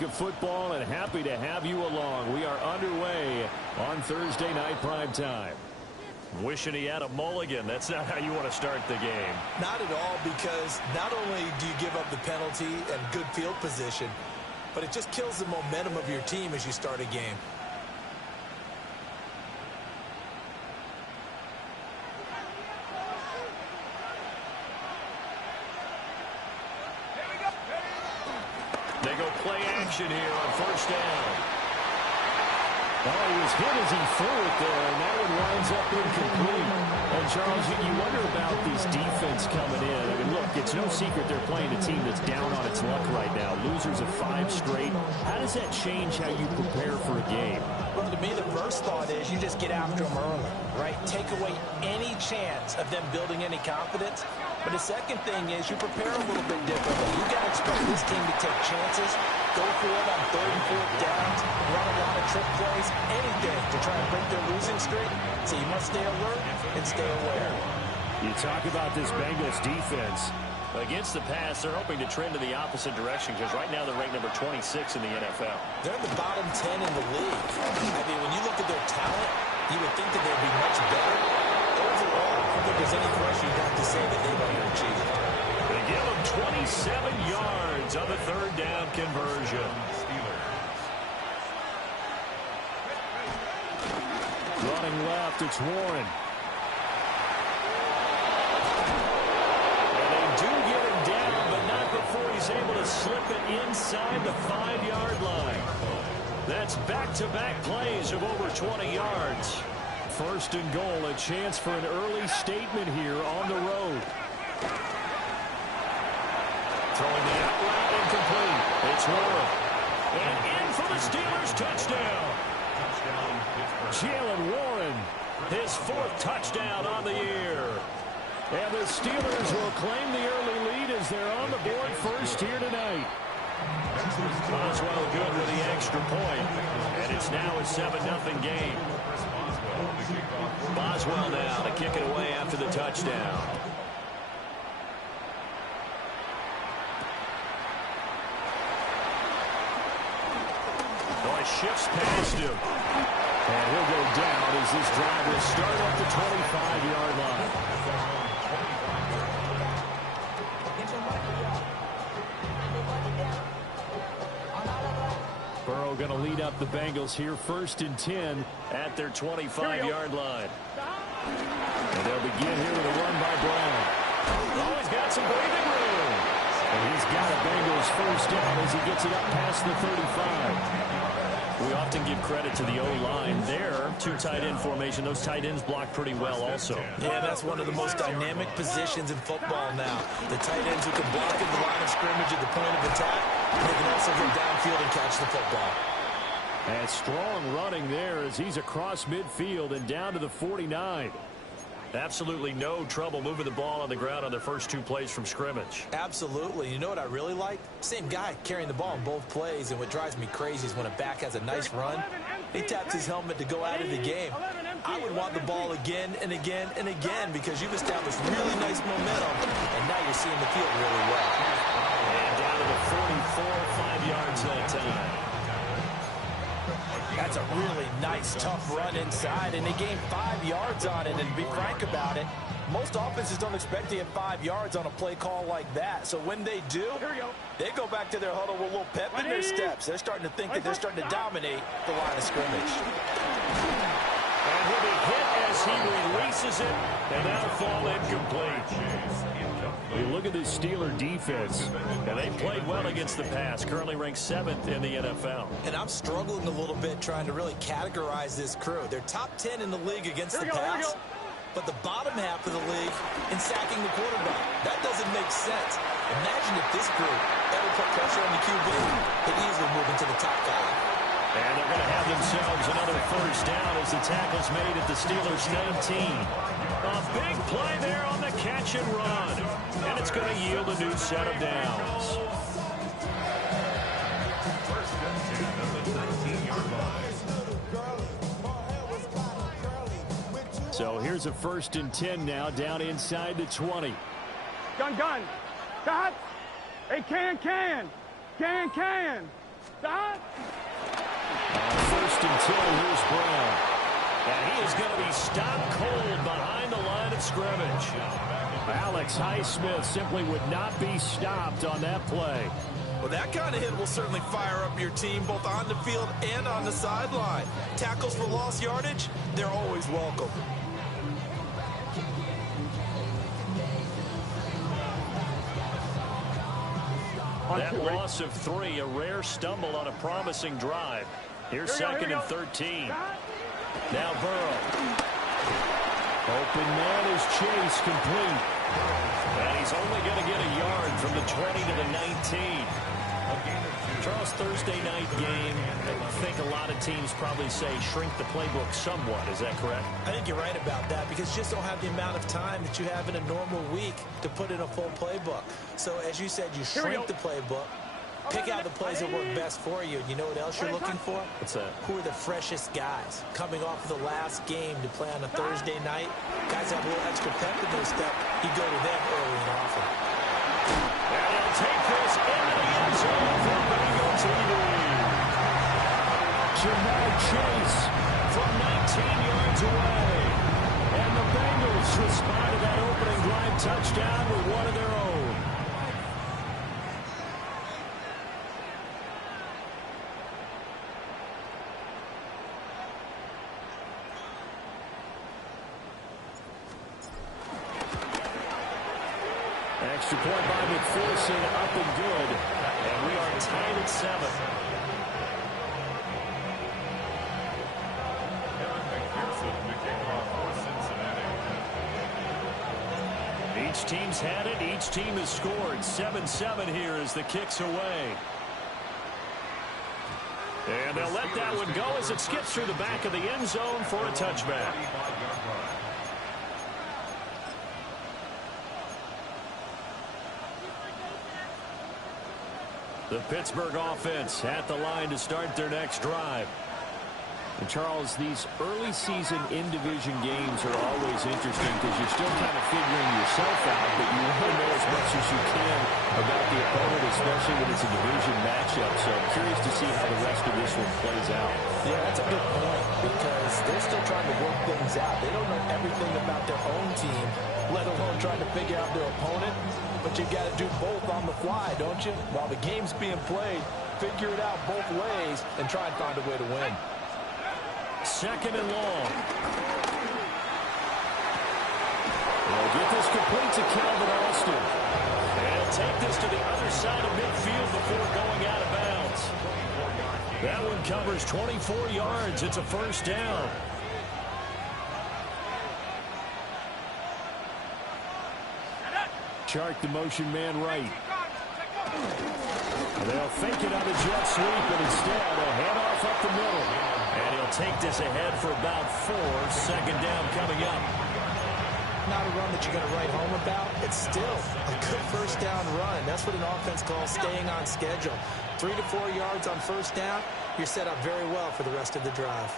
week of football, and happy to have you along. We are underway on Thursday night prime time. Wishing he had a mulligan. That's not how you want to start the game. Not at all, because not only do you give up the penalty and good field position, but it just kills the momentum of your team as you start a game. They go play action here on first down. Oh, he was hit as he threw it there, and that one winds up incomplete. And, Charles, you wonder about this defense coming in. I mean, look, it's no secret they're playing a team that's down on its luck right now. Losers of 5 straight. How does that change how you prepare for a game? Well, to me, the first thought is you just get after them early, right? Take away any chance of them building any confidence. But the second thing is you prepare a little bit differently. You got to expect this team to take chances, go for it on 3rd and 4th downs, run a lot of trick plays, anything to try and break their losing streak. So you must stay alert and stay aware. You talk about this Bengals defense. Against the pass, they're hoping to trend in the opposite direction because right now they're ranked number 26 in the NFL. They're in the bottom 10 in the league. I mean, when you look at their talent, you would think that they'd be much better. Overall, I don't think there's any question you'd have to say that they've underachieved. They give them 27 yards on the 3rd down conversion. Running left, it's Warren. And they do get him down, but not before he's able to slip it inside the 5-yard line. That's back-to-back plays of over 20 yards. 1st and goal, a chance for an early statement here on the road. Throwing the out route incomplete. It's Warren. And in for the Steelers touchdown. Jaylen Warren, his 4th touchdown on the year. And the Steelers will claim the early lead as they're on the board first here tonight. Boswell good with the extra point. And it's now a 7-0 game. Boswell now to kick it away after the touchdown. Shifts past him. And he'll go down as this drive will start at the 25-yard line. Burrow going to lead up the Bengals here, 1st and 10 at their 25-yard line. And they'll begin here with a run by Brown. Oh, he's got some breathing room. And he's got a Bengals 1st down as he gets it up past the 35. We often give credit to the O-line there. 2 tight end formation. Those tight ends block pretty well also. Yeah, that's one of the most dynamic positions in football now. The tight ends who can block at the line of scrimmage at the point of attack. They can also get downfield and catch the football. And strong running there as he's across midfield and down to the 49. Absolutely no trouble moving the ball on the ground on their first 2 plays from scrimmage. Absolutely. You know what I really like? Same guy carrying the ball in both plays, and what drives me crazy is when a back has a nice run, he taps his helmet to go out of the game. I would want the ball again and again and again because you've established really nice momentum, and now you're seeing the field really well. And down to the 44, 5 yards that time. That's a really nice, tough run inside, and they gained 5 yards on it. And to be frank about it, most offenses don't expect to get 5 yards on a play call like that. So when they do, they go back to their huddle with a little pep in their steps. They're starting to think that they're starting to dominate the line of scrimmage. And he'll be hit as he releases it, and that'll fall incomplete. You look at this Steeler defense. And they played well against the pass, currently ranked 7th in the NFL. And I'm struggling a little bit trying to really categorize this crew. They're top 10 in the league against the pass, but the bottom half of the league in sacking the quarterback. That doesn't make sense. Imagine if this group ever put pressure on the QB, they'd easily move into the top 5. And they're going to have themselves another 1st down as the tackle's made at the Steelers' 19. A big play there on the catch and run. And it's going to yield a new set of downs. So here's a 1st and 10 now down inside the 20. Gun. Cut. Hey, can. First and 10, here's Brown. And he is going to be stopped cold behind the line of scrimmage. Alex Highsmith simply would not be stopped on that play. Well, that kind of hit will certainly fire up your team both on the field and on the sideline. Tackles for lost yardage, they're always welcome. That loss of 3, a rare stumble on a promising drive. Here's second and 13. Now Burrow. Open man is Chase, complete. And he's only going to get a yard from the 20 to the 19. Charles, Thursday night game, I think a lot of teams probably say shrink the playbook somewhat. Is that correct? I think you're right about that because you just don't have the amount of time that you have in a normal week to put in a full playbook. So as you said, you shrink the playbook, pick out the plays that work best for you. And you know what else you're looking for? What's that? Who are the freshest guys coming off of the last game to play on a Thursday night? Guys have a little extra pep in their step. You go to them early and often. And he'll take this into the end zone for a Bengal TD. Ja'Marr Chase From 19 yards away. and the Bengals respond to that opening drive touchdown with one of their own. Extra point by McPherson, up and good. And we are tied at 7. Each team's had it. Each team has scored. 7-7 here as the kick's away. And they'll let that one go as it skips through the back of the end zone for a touchback. The Pittsburgh offense at the line to start their next drive. And Charles, these early season in-division games are always interesting because you're still kind of figuring yourself out, but you want to know as much as you can about the opponent, especially when it's a division matchup. So I'm curious to see how the rest of this one plays out. Yeah, that's a good point because they're still trying to work things out. They don't know everything about their own team, let alone trying to figure out their opponent. But you got to do both on the fly, don't you? While the game's being played, figure it out both ways and try and find a way to win. Second and long. They'll get this complete to Calvin Austin. And he'll take this to the other side of midfield before going out of bounds. That one covers 24 yards. It's a first down. Chart the motion man right. They'll fake it on a jet sweep, and instead a handoff up the middle. And he'll take this ahead for about 4. Second down coming up. Not a run that you're going to write home about. It's still a good first down run. That's what an offense calls staying on schedule. 3 to 4 yards on first down. You're set up very well for the rest of the drive.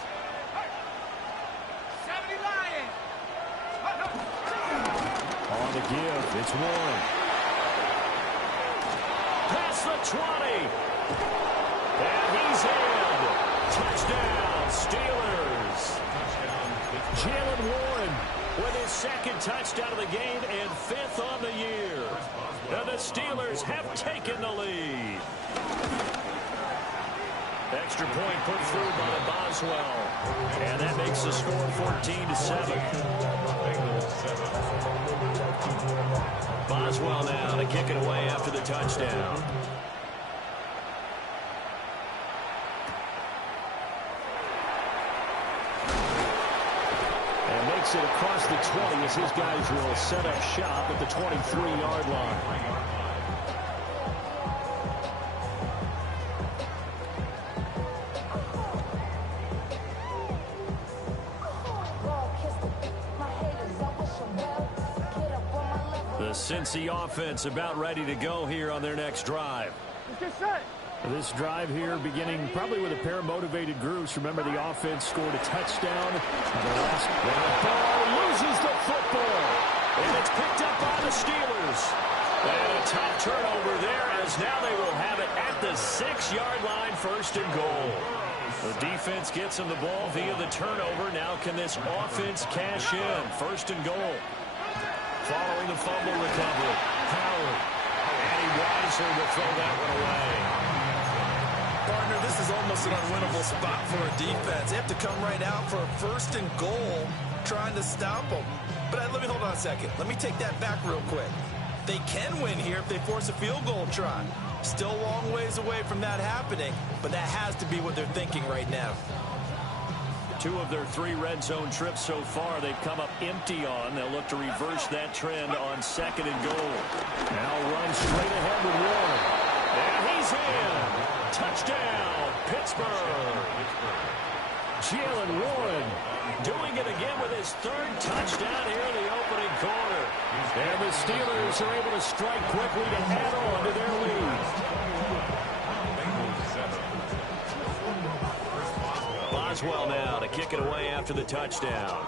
On the give, it's Warren. Past the 20. And he's in. Touchdown, Steelers. Jalen Warren with his second touchdown of the game and 5th on the year. And the Steelers have taken the lead. Extra point put through by Boswell. And that makes the score 14-7. Boswell now to kick it away after the touchdown. And makes it across the 20 as his guys will set up shop at the 23-yard line. Cincy offense about ready to go here on their next drive. This drive here beginning probably with a pair of motivated groups. Remember, the offense scored a touchdown. The ball loses the football. And it's picked up by the Steelers. And a tough turnover there, as now they will have it at the 6-yard line, 1st and goal. The defense gets him the ball via the turnover. Now can this offense cash in? 1st and goal. Following the fumble recovery, Howard. And he wisely will throw that one away. Partner, this is almost an unwinnable spot for a defense. They have to come right out for a 1st and goal, trying to stop them. But let me hold on a second. Let me take that back real quick. They can win here if they force a field goal try. Still a long ways away from that happening, but that has to be what they're thinking right now. 2 of their 3 red zone trips so far they've come up empty on. They'll look to reverse that trend on 2nd and goal. Now run straight ahead with Warren. And he's in. Touchdown, Pittsburgh. Jaylen Warren doing it again with his 3rd touchdown here in the opening quarter. And the Steelers are able to strike quickly to add on to their lead. Boswell now to kick it away after the touchdown.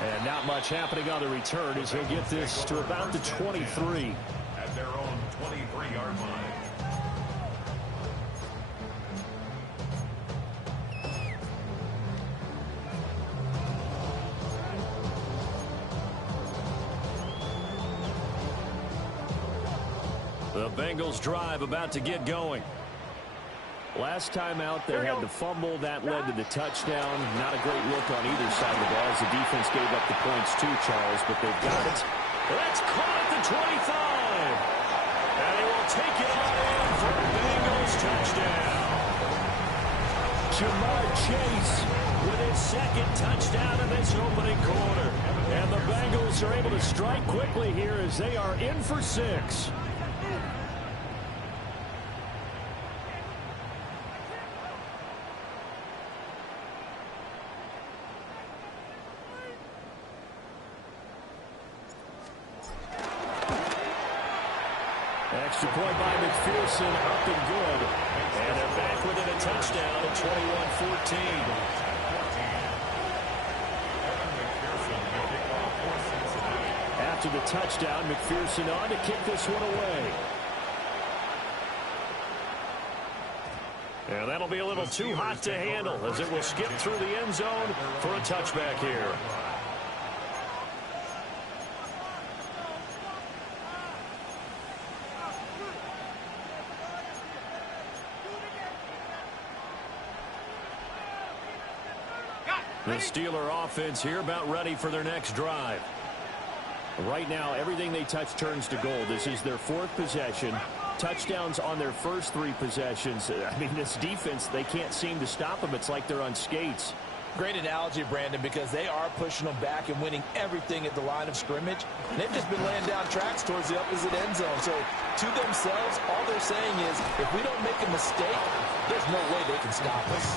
And not much happening on the return as he'll get this to about the 23. At their own 23-yard line. The Bengals drive about to get going. Last time out, they had the fumble. That led to the touchdown. Not a great look on either side of the ball as the defense gave up the points too, Charles, but they've got it. That's caught at the 25. And they will take it on in for a Bengals touchdown. Jamar Chase with his 2nd touchdown in this opening quarter. And the Bengals are able to strike quickly here as they are in for 6. Extra point by McPherson, up and good. And they're back within a touchdown at 21-14. After the touchdown, McPherson on to kick this one away. And that'll be a little too hot to handle as it will skip through the end zone for a touchback here. The Steeler offense here about ready for their next drive. Right now, everything they touch turns to gold. This is their 4th possession. Touchdowns on their first 3 possessions. I mean, this defense, they can't seem to stop them. It's like they're on skates. Great analogy, Brandon, because they are pushing them back and winning everything at the line of scrimmage. They've just been laying down tracks towards the opposite end zone. So, to themselves, all they're saying is, if we don't make a mistake, there's no way they can stop us.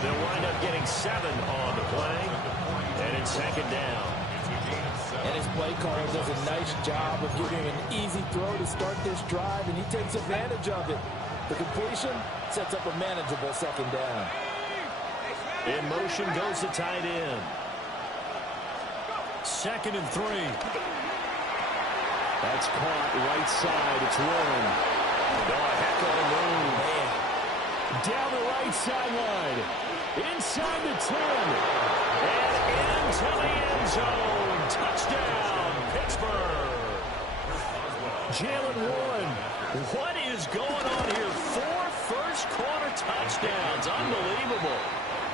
They'll wind up getting 7 on the play, and it's 2nd down. And his play caller does a nice job of giving him an easy throw to start this drive, and he takes advantage of it. The completion sets up a manageable 2nd down. In motion goes the tight end. 2nd and 3. That's caught right side. It's Warren. Oh, a heck of a move. Man. Down the right sideline. Inside the 10. And into the end zone. Touchdown, Pittsburgh. Jaylen Warren. What is going on here? 4 first-quarter touchdowns. Unbelievable.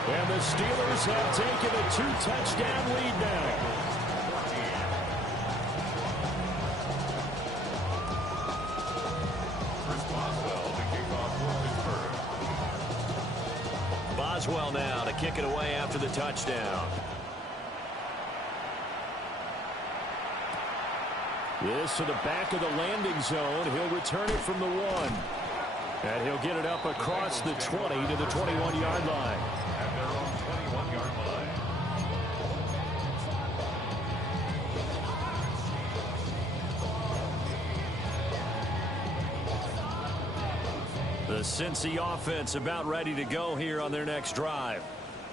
And the Steelers have taken a 2-touchdown lead now. Boswell now to kick it away after the touchdown. This to the back of the landing zone. He'll return it from the 1. And he'll get it up across the 20 to the 21-yard line. At their own 21-yard line. The Cincy offense about ready to go here on their next drive.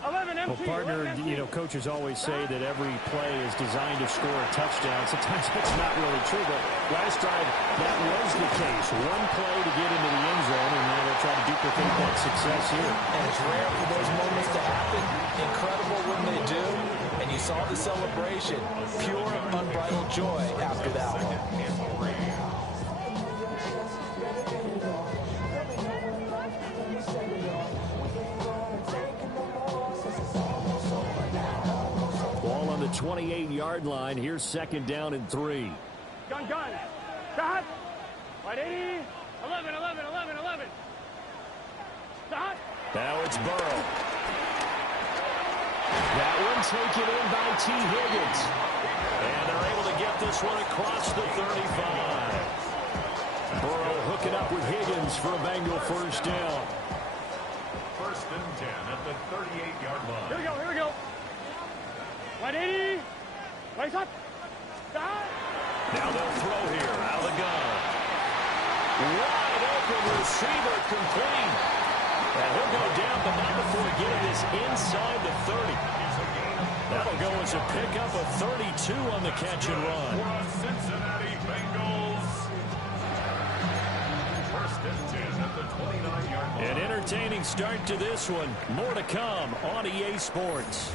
Well, partner, you know, coaches always say that every play is designed to score a touchdown. Sometimes that's not really true, but last drive, that was the case. One play to get into the end zone, and now they'll try to duplicate that success here. And it's rare for those moments to happen. Incredible when they do. And you saw the celebration. Pure, unbridled joy after that one. Ball on the 28-yard line. Here's second down and 3. Gun. Stop. 180. 11. Stop. Now it's Burrow. That one taken in by T. Higgins. And they're able to get this one across the 35. Burrow hooking up with Higgins for a Bengal first down. First and 10 at the 38-yard line. Here we go. 180. Raise up. Stop. Now they'll throw here out of the gun. Wide open receiver complete. And he'll go down, but not before getting this inside the 30. That'll go as a pickup of 32 on the catch and run. Cincinnati Bengals. First and 10 at the 29-yard line. An entertaining start to this one. More to come on EA Sports.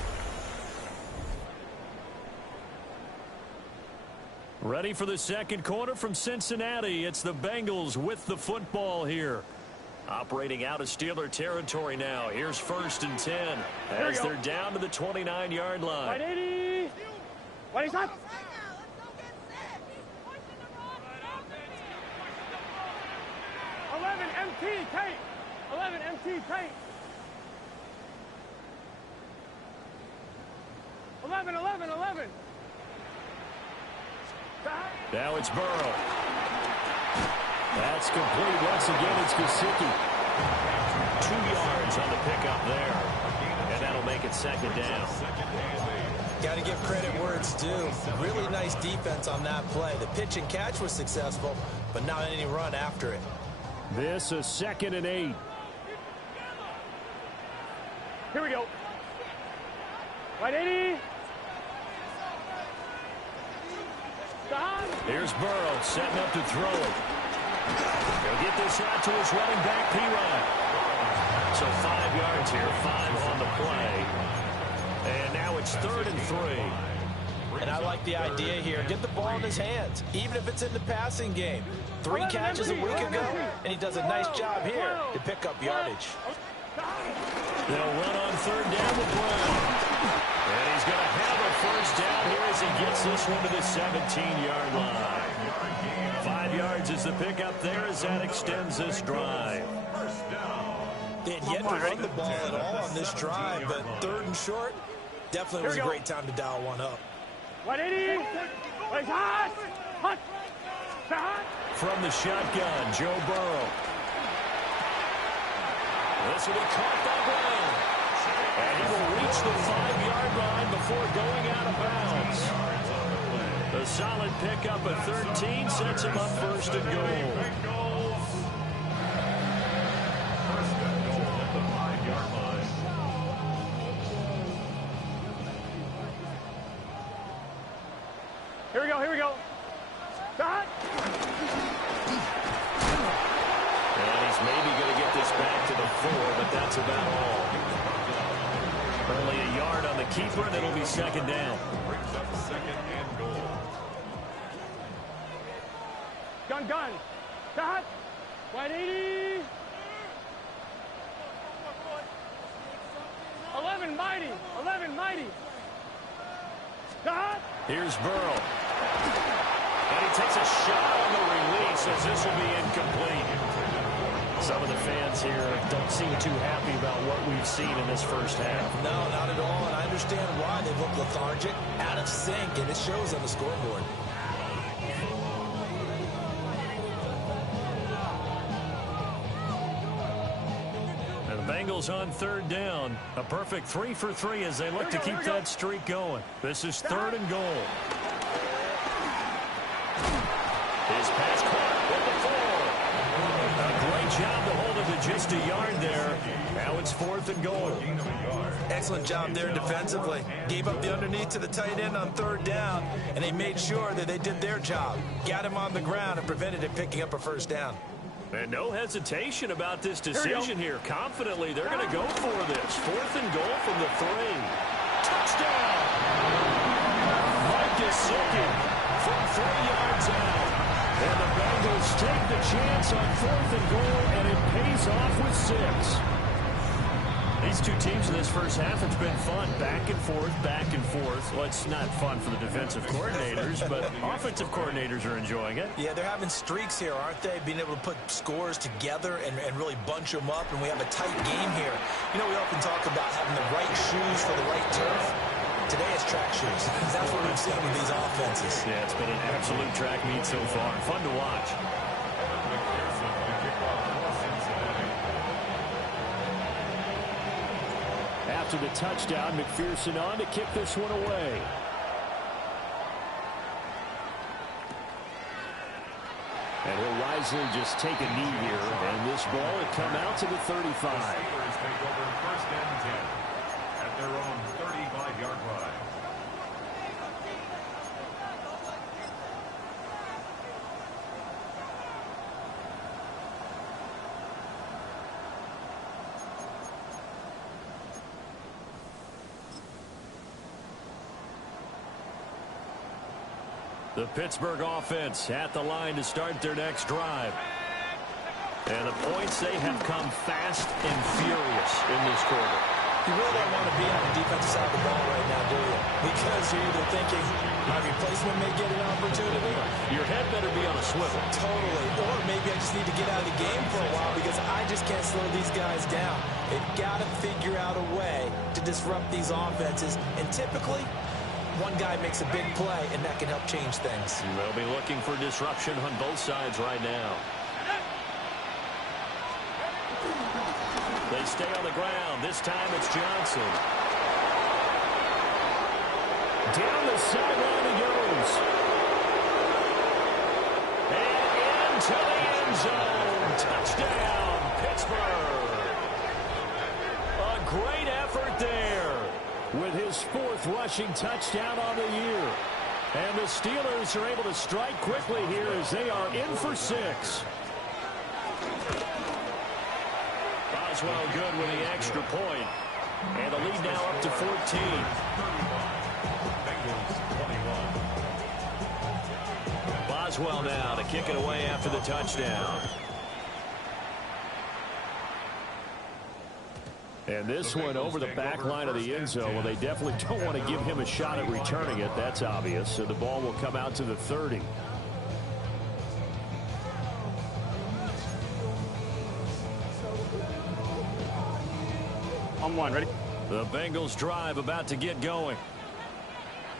Ready for the second quarter from Cincinnati. It's the Bengals with the football here. Operating out of Steeler territory now. Here's first and 10 as they're down to the 29-yard line. 180. 180 up. 11 MT tight. 11 MT tight. 11. Now it's Burrow. That's complete. Once again, it's Gesicki. 2 yards on the pickup there. And that'll make it second down. Got to give credit where it's due. Really nice defense on that play. The pitch and catch was successful, but not any run after it. This is second and 8. Here we go. 180. Stop. Here's Burrow setting up to throw it. He'll get this out to his running back, P-Ryan. So 5 yards here, 5 on the play. And now it's third and 3. And I like the idea here. Get the ball in his hands, even if it's in the passing game. 3 catches a week ago, and he does a nice job here to pick up yardage. They'll run on third down with Brown. And he's going to have a first down here as he gets this one to the 17-yard line. 5 yards is the pickup there as that extends this drive. They had yet to run the ball at all on this drive, but third and short definitely was a great time to dial one up. 180. Hot. From the shotgun, Joe Burrow. This will be caught by Brown. And he will reach the 5-yard line before going out of bounds. A solid pickup at 13 sets him up first and goal. Here we go. Stop. And he's maybe going to get this back to the 4, but that's about all. Only a yard on the keeper, and it'll be second down. Brings up second and goal. Gun. Stop. 180. 11 mighty. Stop. Here's Burrow. And he takes a shot on the release as this will be incomplete. Some of the fans here don't seem too happy about what we've seen in this first half. No, not at all, and I understand why. They look lethargic, out of sync, and it shows on the scoreboard. And the Bengals on third down. A perfect 3 for 3 as they look to keep that streak going. This is third and goal. His pass caught with the 4. A great job to hold it to just a yard there. Now it's 4th and goal. Excellent job there defensively. Gave up the underneath to the tight end on 3rd down, and they made sure that they did their job. Got him on the ground and prevented him picking up a 1st down. And no hesitation about this decision here. Confidently, they're going to go for this. 4th and goal from the 3. Touchdown! Mike Gesicki from 3 yards out. And the Bengals take the chance on 4th and goal, and it pays off with 6. These two teams in this first half, it's been fun. Back and forth, back and forth. Well, it's not fun for the defensive coordinators, but offensive coordinators are enjoying it. Yeah, they're having streaks here, aren't they? Being able to put scores together and really bunch them up, and we have a tight game here. You know, we often talk about having the right shoes for the right turf. Today it's track shoes. That's what we've seen with these offenses. Yeah, it's been an absolute track meet so far. Fun to watch. After the touchdown, McPherson on to kick this one away. And he'll wisely just take a knee here. And this ball will come out to the 35. The Steelers take over 1st and 10 at their own 35-yard line. The Pittsburgh offense at the line to start their next drive. And the points, they have come fast and furious in this quarter. You really don't want to be on the defensive side of the ball right now, do you? Because you're either thinking my replacement may get an opportunity. Your head better be on a swivel. Totally. Or maybe I just need to get out of the game for a while because I just can't slow these guys down. They've got to figure out a way to disrupt these offenses. And typically, one guy makes a big play, and that can help change things. They'll be looking for disruption on both sides right now. They stay on the ground. This time it's Johnson. Down the sideline he goes. And into the end zone. Touchdown, Pittsburgh. A great effort there. With his 4th rushing touchdown on the year. And the Steelers are able to strike quickly here as they are in for 6. Boswell good with the extra point. And the lead now up to 14. Boswell now to kick it away after the touchdown. And this one over the back line of the end zone. Well, they definitely don't want to give him a shot at returning it. That's obvious. So the ball will come out to the 30. On 1, ready? The Bengals drive about to get going.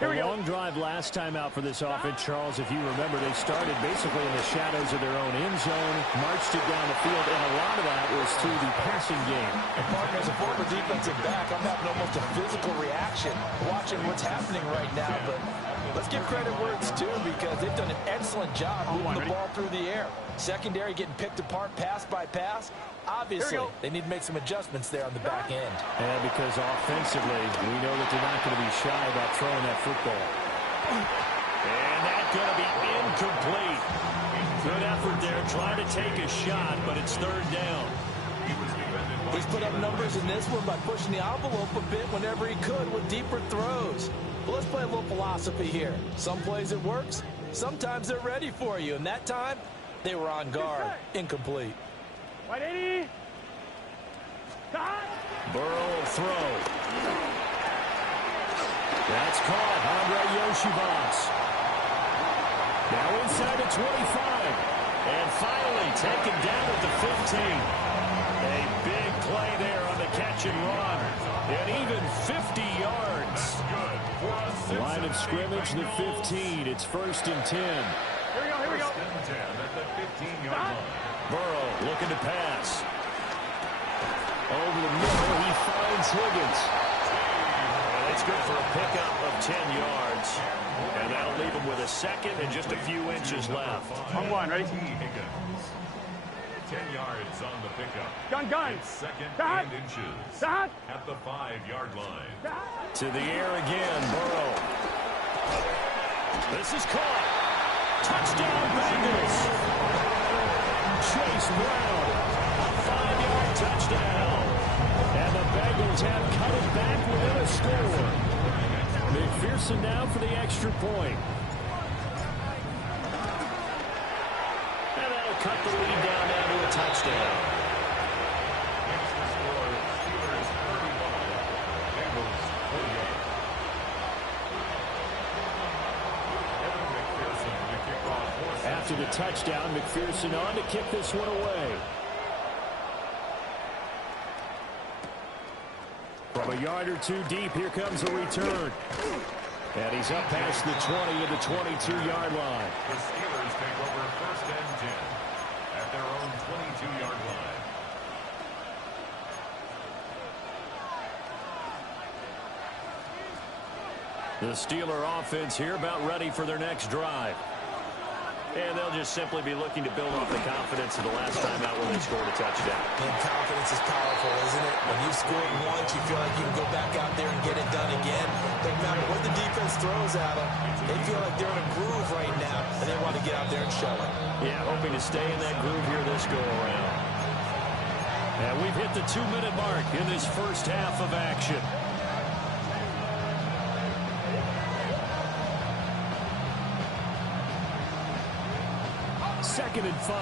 Here we A go. long drive last time out for this offense, Charles. If you remember, they started basically in the shadows of their own end zone, marched it down the field, and a lot of that was through the passing game. And partner, as a former defensive back, I'm having almost a physical reaction watching what's happening right now. But let's give credit where it's due because they've done an excellent job moving the ball through the air. Secondary getting picked apart pass by pass. Obviously, they need to make some adjustments there on the back end. And because offensively, we know that they're not going to be shy about throwing that football. And that's going to be incomplete. Good effort there, trying to take a shot, but it's 3rd down. He's put up numbers in this one by pushing the envelope a bit whenever he could with deeper throws. But let's play a little philosophy here. Some plays it works, sometimes they're ready for you. And that time, they were on guard. Incomplete. White 80. Burrow will throw. That's caught. Andre Yoshibas. Now inside the 25. And finally taken down at the 15. A big play there on the catch and run. And even 50 yards. Line of scrimmage, the 15. It's 1st and 10. Here we go, here we go. 1st and 10 at the 15-yard line. Burrow looking to pass. Over the middle, he finds Higgins. And it's good for a pickup of 10 yards. And that'll leave him with a 2nd and just a few inches left. On 1, ready? 10 yards on the pickup. Gun. It's second Dot. and inches Dot. at the 5-yard line. To the air again, Burrow. This is caught. Touchdown, Bengals. Chase Brown, a 5-yard touchdown. And the Bengals have cut it back within a score. McPherson now for the extra point. And that'll cut the lead down now to a touchdown. Extra score, Steelers 35, Bengals 48. Evan McPherson to kick off for After the touchdown, McPherson on to kick this one away. From a yard or two deep, here comes a return. And he's up past the 20 at the 22-yard line. The Steelers take over first and 10 at their own 22-yard line. The Steeler offense here about ready for their next drive. And they'll just simply be looking to build off the confidence of the last time out when they scored a touchdown. And confidence is powerful, isn't it? When you've scored once, you feel like you can go back out there and get it done again. No matter what the defense throws at them, they feel like they're in a groove right now, and they want to get out there and show it. Yeah, hoping to stay in that groove here this go-around. And we've hit the 2-minute mark in this first half of action. Second and 5.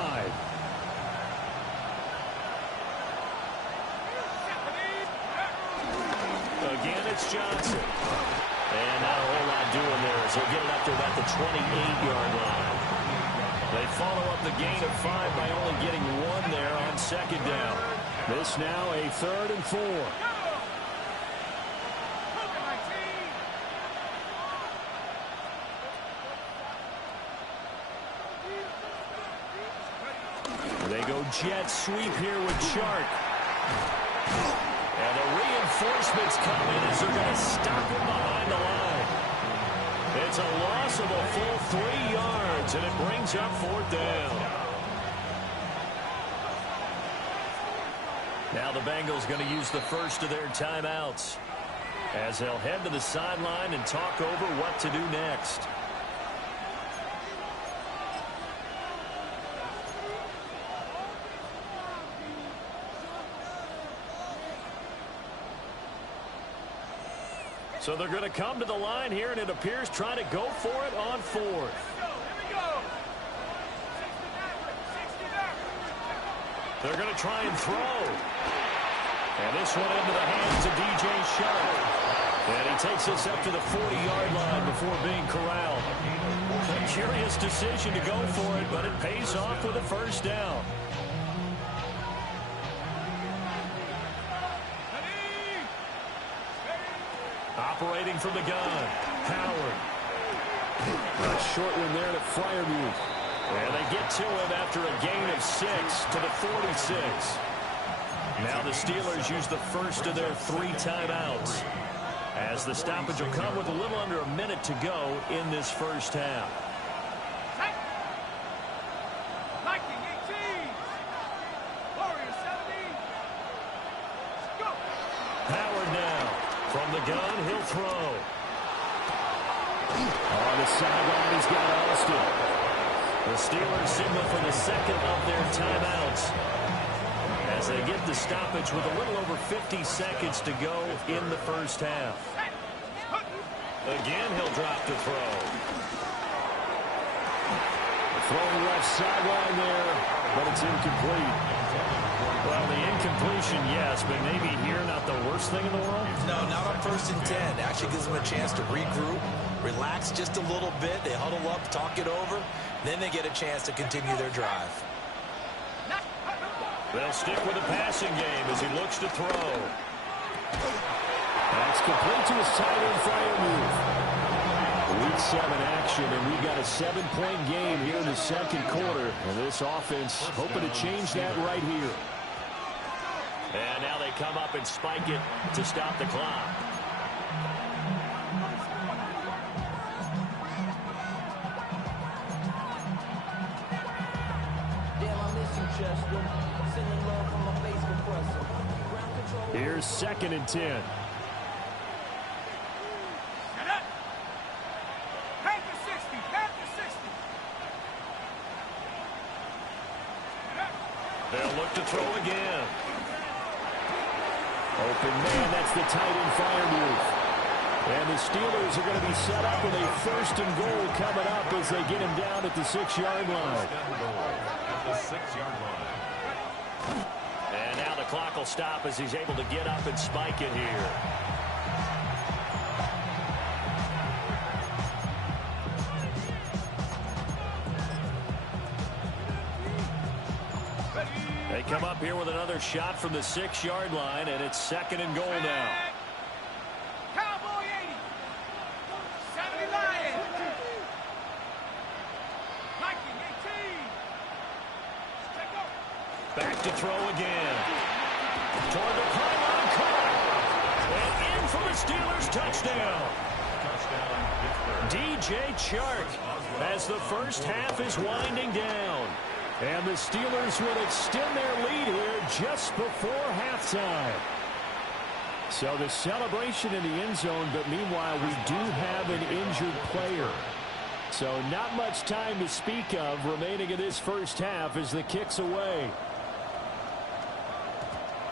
Again, it's Johnson. And not a whole lot doing there as he'll get it up to about the 28-yard line. They follow up the gain of 5 by only getting 1 there on second down. This now a 3rd and 4. They go jet sweep here with Chark. And the reinforcements come in as they're going to stop him behind the line. It's a loss of a full 3 yards, and it brings up 4th down. Now the Bengals going to use the first of their timeouts as they'll head to the sideline and talk over what to do next. So they're going to come to the line here, and it appears trying to go for it on 4th. They're going to try and throw. And this one into the hands of DJ Chark. And he takes us up to the 40-yard line before being corralled. A curious decision to go for it, but it pays off with a first down. Operating from the gun, Howard. A short one there to Freiermuth. And they get to him after a gain of 6 to the 46. Now the Steelers use the first of their 3 timeouts, as the stoppage will come with a little under a minute to go in this first half. Howard now. From the gun, he'll throw. On the sideline, he's got Austin. The Steelers signal for the second of their timeouts as they get the stoppage with a little over 50 seconds to go in the first half. Again, he'll drop to throw. Throwing left sideline there, but it's incomplete. Well, the incompletion, yes, but maybe here not the worst thing in the world? No, not on 1st and 10. Actually gives them a chance to regroup, relax just a little bit. They huddle up, talk it over. Then they get a chance to continue their drive. They'll stick with the passing game as he looks to throw. That's complete to his tight end, Freiermuth. Week 7 action, and we've got a 7-point game here in the second quarter. And this offense hoping to change that right here. And now they come up and spike it to stop the clock. Here's 2nd and 10. They'll look to throw again. Open man, that's the tight end fire move. And the Steelers are going to be set up with a 1st and goal coming up as they get him down at the 6-yard line. At the 6-yard line. And now the clock will stop as he's able to get up and spike it here. They come up here with another shot from the 6-yard line, and it's 2nd and goal now. Cowboy 80. 70 Lions. Viking 18. Back to throw again. Toward the pylon, caught. And in for the Steelers touchdown. DJ Chark as the first half is winding down. And the Steelers will extend their lead here just before halftime. So the celebration in the end zone, but meanwhile we do have an injured player. So not much time to speak of remaining in this first half as the kick's away.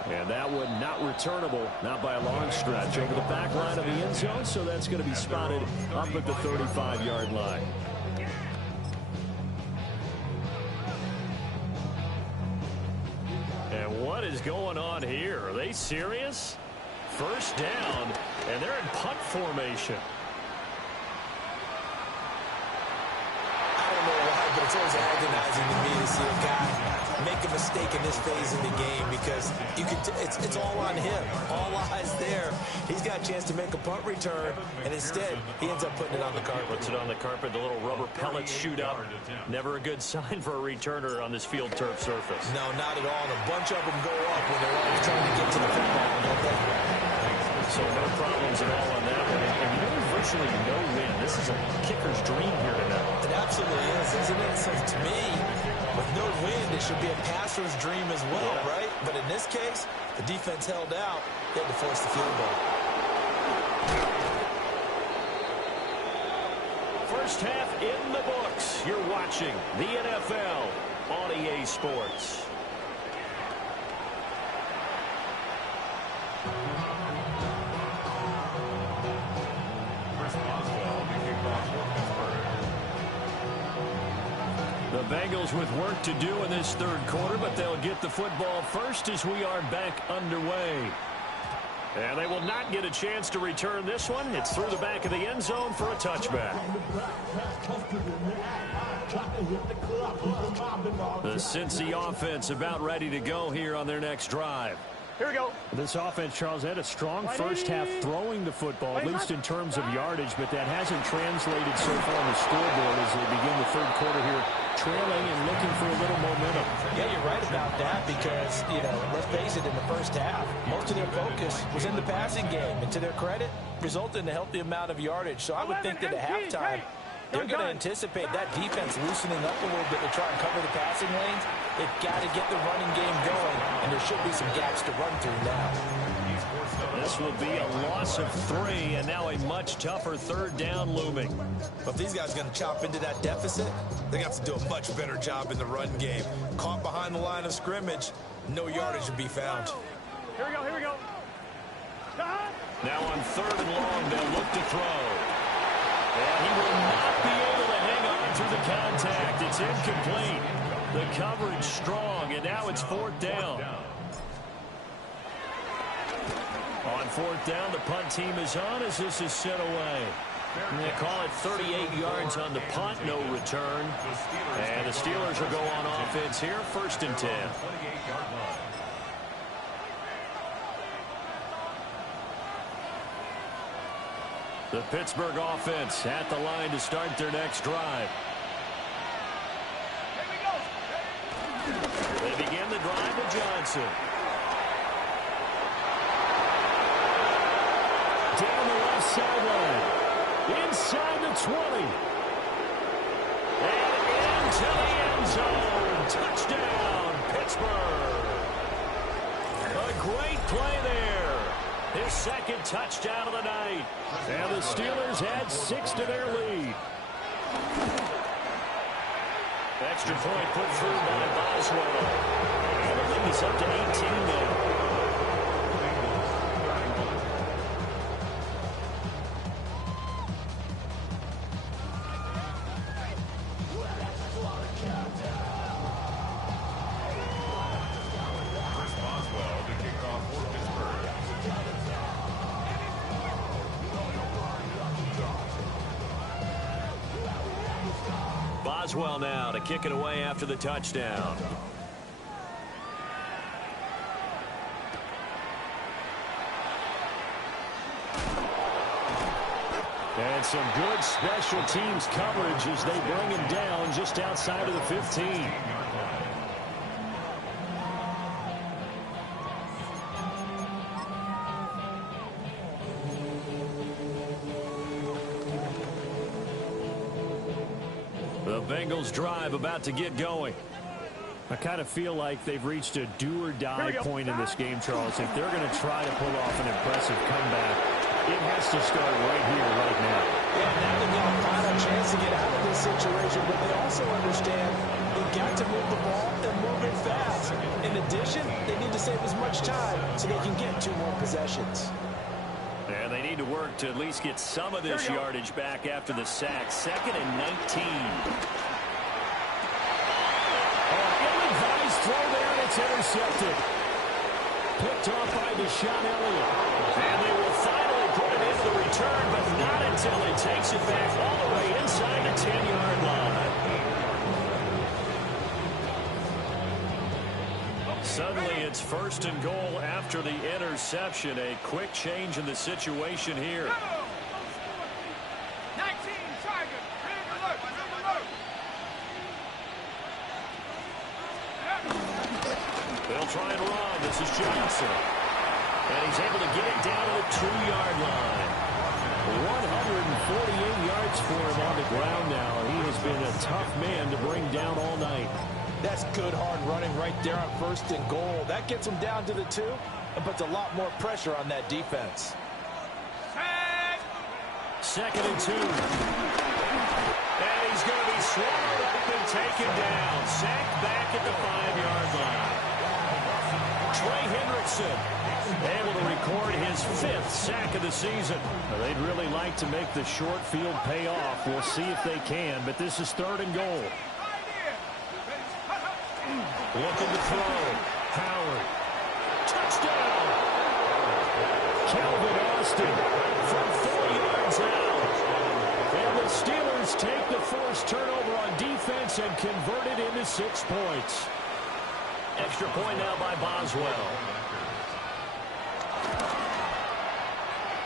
And that one not returnable, not by a long stretch, over the back line of the end zone, so that's going to be spotted up at the 35-yard line. And what is going on here? Are they serious? First down, and they're in punt formation. I don't know why, but it's always agonizing to me to see a guy make a mistake in this phase of the game because you can it's all on him. All eyes there. He's got a chance to make a punt return, and instead he ends up putting it on the carpet. Puts it on the carpet, the little rubber pellets shoot up. Never a good sign for a returner on this field turf surface. No, not at all. And a bunch of them go up when they're always trying to get to the football, don't they? So no problems at all on that one. And you know there's virtually no win. This is a kicker's dream here tonight. It absolutely is, isn't it? So to me, with no win, it should be a passer's dream as well, right? But in this case, the defense held out. They had to force the field goal. First half in the books. You're watching the NFL on EA Sports. The Bengals with work to do in this third quarter, but they'll get the football first as we are back underway. And they will not get a chance to return this one. It's through the back of the end zone for a touchback. The Cincy offense about ready to go here on their next drive. Here we go. This offense, Charles, had a strong first half throwing the football, at least in terms of yardage, but that hasn't translated so far on the scoreboard as they begin the third quarter here, trailing and looking for a little momentum. Yeah, you're right about that because, let's face it, in the first half, most of their focus was in the passing game. And to their credit, resulted in a healthy amount of yardage. So I would think that at halftime, they're going to anticipate that defense loosening up a little bit to try and cover the passing lanes. They've got to get the running game going, and there should be some gaps to run through now. This will be a loss of 3, and now a much tougher third down looming. But if these guys are going to chop into that deficit, they got to do a much better job in the run game. Caught behind the line of scrimmage, no yardage to be found. Here we go, here we go. Now on third and long, they'll look to throw. And he will not be able to hang on through the contact. It's incomplete. The coverage strong, and now it's fourth down. On fourth down, the punt team is on as this is set away. And they call it 38 yards on the punt, no return. And the Steelers will go on offense here, 1st and 10. The Pittsburgh offense at the line to start their next drive. They begin the drive with Johnson. Down the left sideline. Inside the 20. And into the end zone. Touchdown, Pittsburgh. A great play there. His second touchdown of the night. And the Steelers add 6 to their lead. Extra point put through by Boswell. And the lead is up to 18 now. Boswell now to kick it away after the touchdown. And some good special teams coverage as they bring him down just outside of the 15. The Bengals drive about to get going. I kind of feel like they've reached a do-or-die point in this game, Charles. If they're going to try to pull off an impressive comeback, it has to start right here, right now. Yeah, now they've got a final chance to get out of this situation, but they also understand they've got to move the ball and move it fast. In addition, they need to save as much time so they can get 2 more possessions. And they need to work to at least get some of this yardage back after the sack. 2nd and 19. Ill-advised throw there, and it's intercepted. Picked off by Deshaun Elliott. And they will finally put it into the return, but not until he takes it back all the way inside the 10-yard line. Suddenly it's 1st and goal after the interception. A quick change in the situation here. 19, Tiger. Big alert. They'll try and run. This is Johnson. And he's able to get it down to the 2-yard line. 148 yards for him on the ground now. He has been a tough man to bring down all night. That's good hard running right there on 1st and goal. That gets them down to the 2 and puts a lot more pressure on that defense. 2nd and 2. And he's going to be swallowed up and taken down. Sacked back at the 5-yard line. Trey Hendrickson able to record his 5th sack of the season. Well, they'd really like to make the short field pay off. We'll see if they can, but this is 3rd and goal. Looking to throw. Howard. Touchdown! Calvin Austin From 4 yards out. And the Steelers take the forced turnover on defense and convert it into 6 points. Extra point now by Boswell.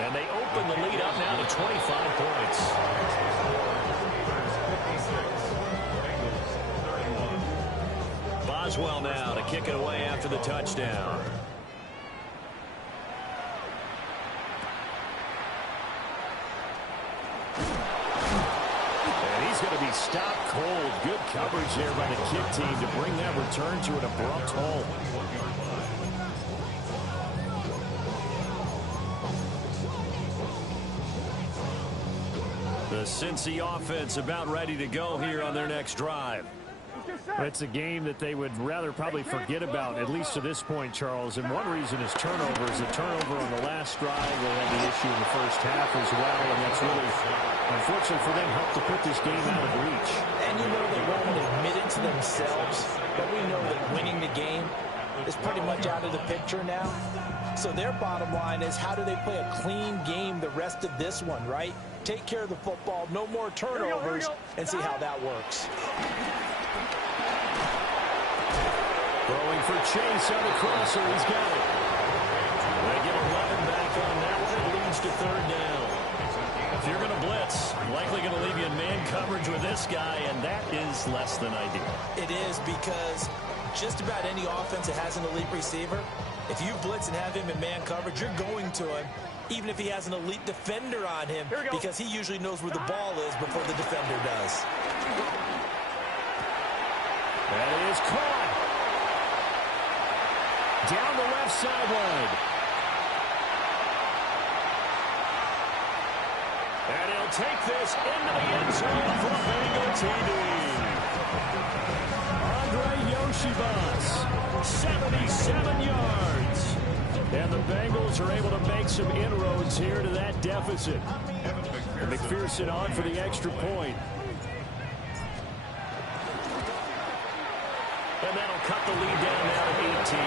And they open the lead up now to 25 points. Boswell now to kick it away after the touchdown. And he's going to be stopped cold. Good coverage there by the kick team to bring that return to an abrupt halt. The Cincy offense about ready to go here on their next drive. It's a game that they would rather probably forget about, at least to this point, Charles. And one reason is turnovers. A turnover on the last drive. They had the issue in the first half as well, and that's really, unfortunately for them, helped to put this game out of reach. And you know they won't admit it to themselves, but we know that winning the game is pretty much out of the picture now. So their bottom line is, how do they play a clean game the rest of this one, right? Take care of the football, no more turnovers, and see how that works. Throwing for Chase on the crosser. He's got it. They get 11 back on that one. It leads to 3rd down. If you're going to blitz, likely going to leave you in man coverage with this guy, and that is less than ideal. It is, because just about any offense that has an elite receiver, if you blitz and have him in man coverage, you're going to him, even if he has an elite defender on him, because he usually knows where the ball is before the defender does. That is caught. down the left sideline. And he'll take this into the end zone for a Bengal TD. Andre Yoshibas, 77 yards. And the Bengals are able to make some inroads here to that deficit. And McPherson on for the extra point. And that'll cut the lead down now to 18.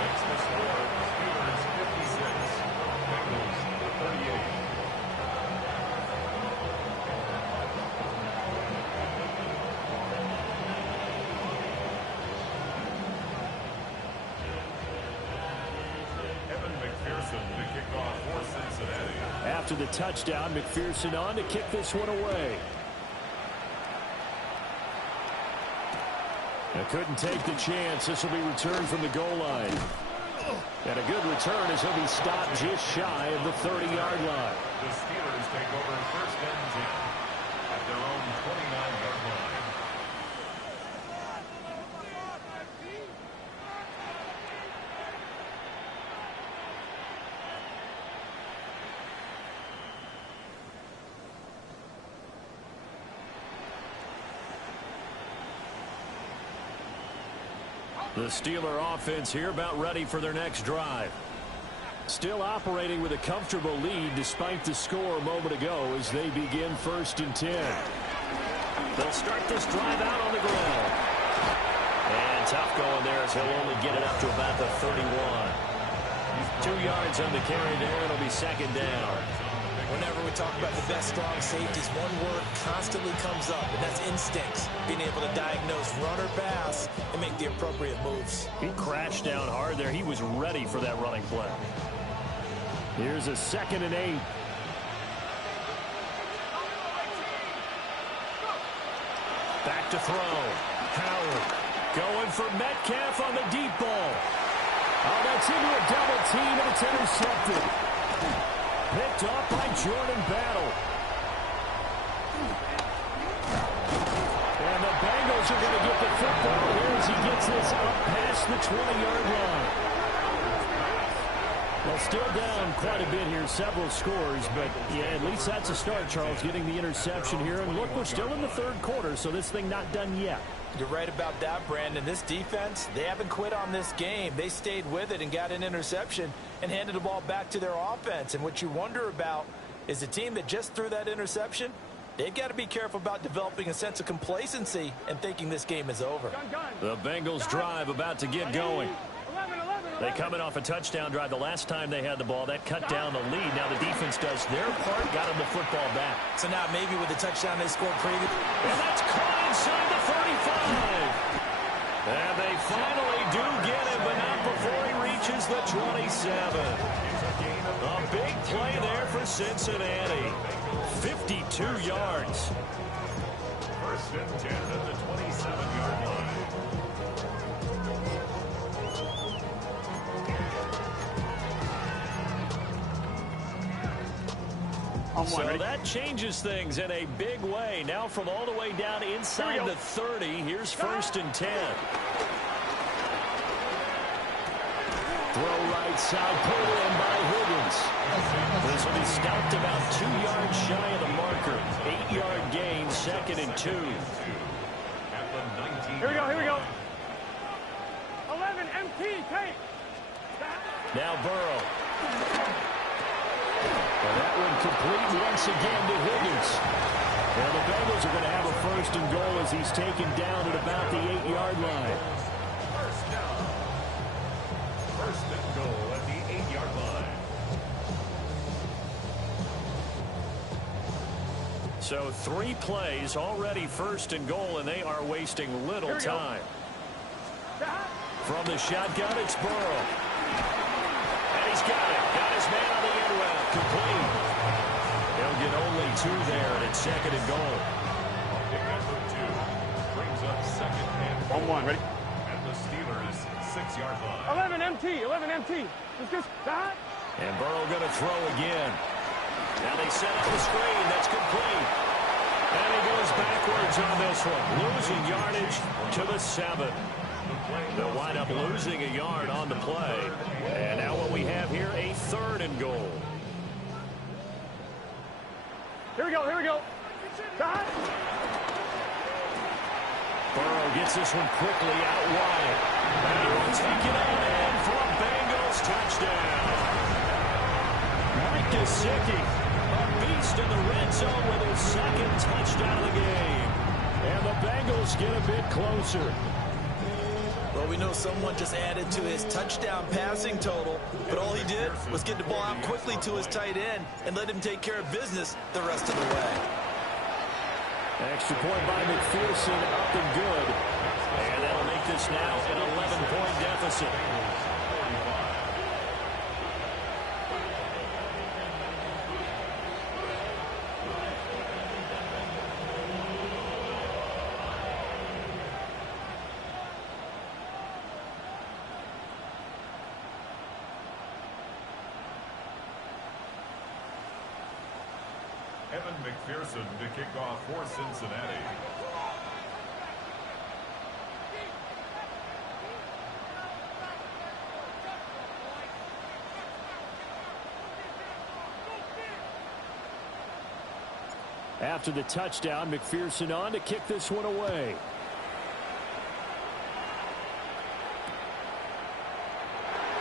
Makes the score Steelers 56, Bengals 38. Evan McPherson to kick off for Cincinnati. After the touchdown, McPherson on to kick this one away. Couldn't take the chance. This will be returned from the goal line. And a good return as he'll be stopped just shy of the 30-yard line. The Steelers take over first and 10 at their own 29-yard line. The Steeler offense here about ready for their next drive. Still operating with a comfortable lead despite the score a moment ago as they begin first and 10. They'll start this drive out on the ground. And tough going there as he'll only get it up to about the 31. 2 yards on the carry there. It'll be second down. Whenever we talk about the best strong safeties, one word constantly comes up, and that's instincts. Being able to diagnose run or pass and make the appropriate moves. He crashed down hard there. He was ready for that running play. Here's a 2nd and 8. Back to throw. Howard going for Metcalf on the deep ball. Oh, that's into a double team, and it's intercepted. Picked off by Jordan Battle. And the Bengals are going to get the football here as he gets this up past the 20-yard line. Well, still down quite a bit here, several scores, but yeah, at least that's a start, Charles, getting the interception here. And look, we're still in the third quarter, so this thing not done yet. You're right about that, Brandon. This defense, they haven't quit on this game. They stayed with it and got an interception and handed the ball back to their offense. And what you wonder about is the team that just threw that interception, they've got to be careful about developing a sense of complacency and thinking this game is over. The Bengals drive about to get going. They coming off a touchdown drive the last time they had the ball. That cut down the lead. Now the defense does their part, got them the football back. So now maybe with the touchdown they scored previously. And that's caught inside the 35. And they finally do get him, but not before he reaches the 27. A big play there for Cincinnati. 52 yards. First and 10 at the 27-yard line. So that changes things in a big way. Now from all the way down inside the 30, here's first and 10. Throw right side, pulled in by Higgins. This will be stopped about 2 yards shy of the marker. 8-yard gain, 2nd and 2. Here we go. 11 MT, tape. Now Burrow. And that one complete once again to Higgins. And the Bengals are going to have a first and goal as he's taken down at about the 8-yard line. First and goal at the 8-yard line. So 3 plays already first and goal, and they are wasting little time. From the shotgun, it's Burrow. And he's got it. Got his man on the end route. Complete. He'll get only 2 there, and it's 2nd and goal. Pick number 2 brings up 2nd and 1-1, ready? at the Steelers' 6-yard line. 11 MT. Let's just stop. And Burrow going to throw again. Now they set up the screen. That's complete. And he goes backwards on this one. Losing yardage to the 7. They'll wind up losing a yard on the play. And now what we have here, a 3rd and goal. Here we go, here we go. Dot. Burrow gets this one quickly out wide. And he will take it on in for a Bengals touchdown. Mike Gesicki, a beast in the red zone with his 2nd touchdown of the game. And the Bengals get a bit closer. Well, we know someone just added to his touchdown passing total, but all he did was get the ball out quickly to his tight end and let him take care of business the rest of the way. Extra point by McPherson, up and good. And that'll make this now an 11-point deficit. Evan McPherson to kick off for Cincinnati. After the touchdown, McPherson on to kick this one away.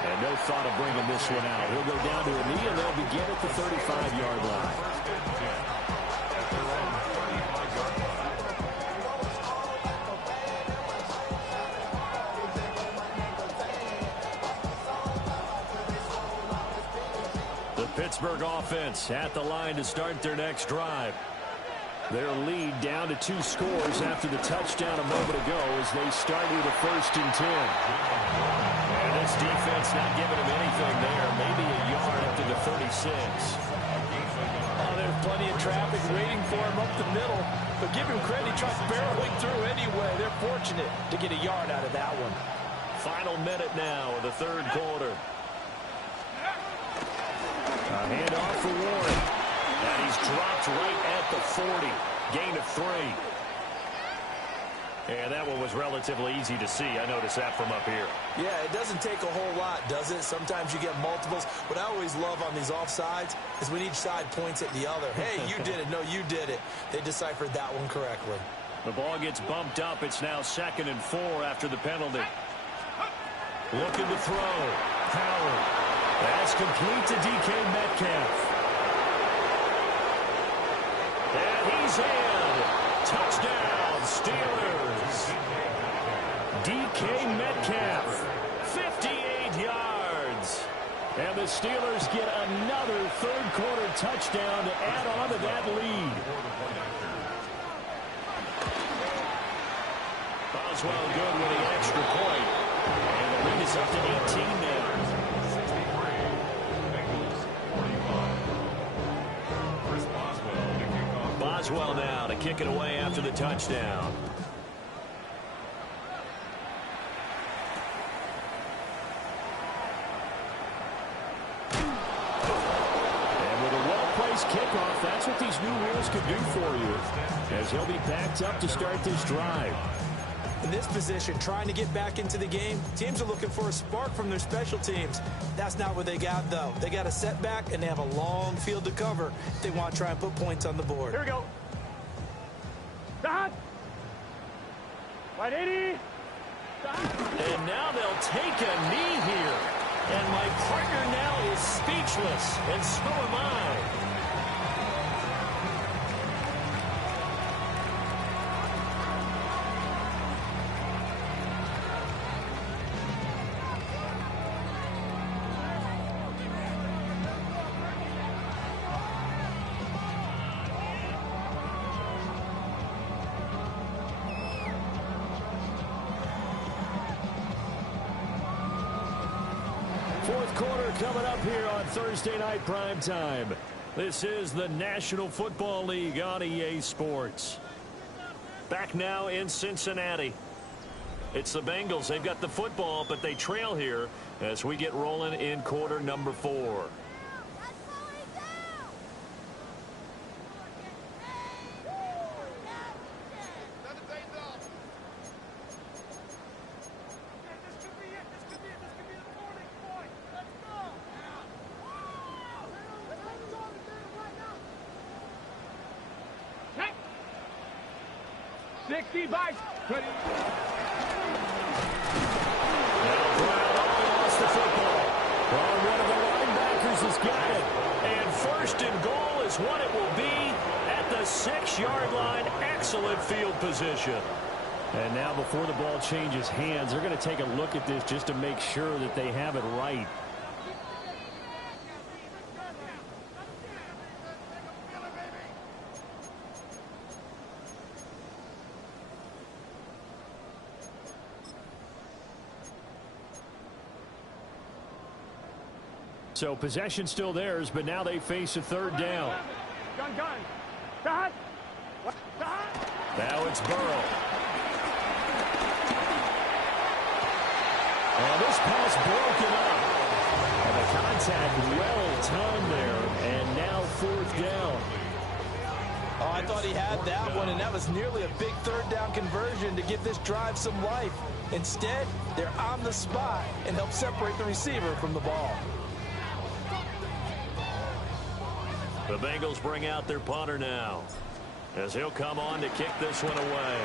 And no thought of bringing this one out. He'll go down to a knee, and they'll begin at the 35-yard line. The Pittsburgh offense at the line to start their next drive. Their lead down to 2 scores after the touchdown a moment ago as they start with a 1st and 10. And this defense not giving him anything there. Maybe a yard up to the 36. Oh, there's plenty of traffic waiting for him up the middle. But give him credit, he tried barreling through anyway. They're fortunate to get a yard out of that one. Final minute now of the 3rd quarter. A handoff for Warren. And he's dropped right at the 40. Gain of 3. And that one was relatively easy to see. I noticed that from up here. Yeah, it doesn't take a whole lot, does it? Sometimes you get multiples. What I always love on these offsides is when each side points at the other. Hey, you did it. No, you did it. They deciphered that one correctly. The ball gets bumped up. It's now 2nd and 4 after the penalty. Looking to throw. Howard. That's complete to DK Metcalf. And he's in. Touchdown, Steelers. DK Metcalf, 58 yards. And the Steelers get another 3rd quarter touchdown to add on to that lead. Boswell good with the extra point. And the lead is up to 18 now. Boswell now to kick it away after the touchdown. And with a well-placed kickoff, that's what these new rules could do for you, as he'll be backed up to start this drive. In this position, trying to get back into the game, teams are looking for a spark from their special teams. That's not what they got, though. They got a setback, and they have a long field to cover if they want to try and put points on the board. Here we go. Dot. Right 80. Dot. And now they'll take a knee here. And my partner now is speechless, and so am I. Fourth quarter coming up here on Thursday Night Prime Time. This is the National Football League on EA Sports. Back now in Cincinnati. It's the Bengals. They've got the football, but they trail here as we get rolling in quarter number 4. 60, bye. Now Brown lost the football. Well, one of the linebackers has got it. And first and goal is what it will be at the 6-yard line. Excellent field position. And now before the ball changes hands, they're going to take a look at this just to make sure that they have it right. So possession still theirs, but now they face a third down. Gun. Stop. Now it's Burrow. And this pass broken up. And the contact well timed there. And now fourth down. Oh, I thought he had that one, and that was nearly a big third down conversion to give this drive some life. Instead, they're on the spot and help separate the receiver from the ball. The Bengals bring out their punter now, as he'll come on to kick this one away.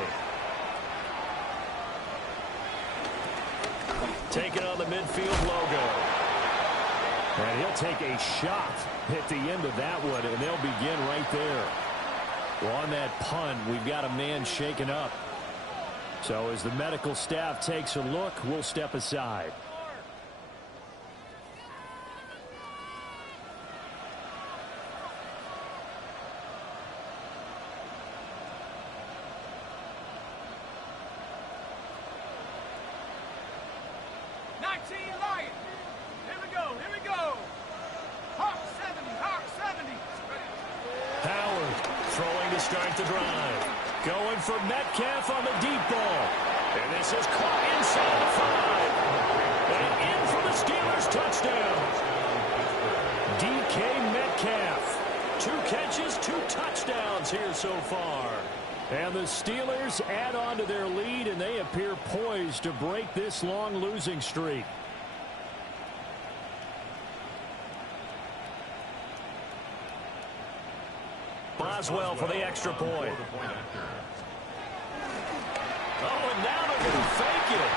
Taking on the midfield logo. And he'll take a shot at the end of that one, and they'll begin right there. Well, on that punt, we've got a man shaken up. So as the medical staff takes a look, we'll step aside. Start the drive. Going for Metcalf on the deep ball. And this is caught inside the 5. And in for the Steelers touchdown. DK Metcalf. 2 catches, 2 touchdowns here so far. And the Steelers add on to their lead, and they appear poised to break this long losing streak. Boswell for the extra point. Oh, and now they're going to fake it.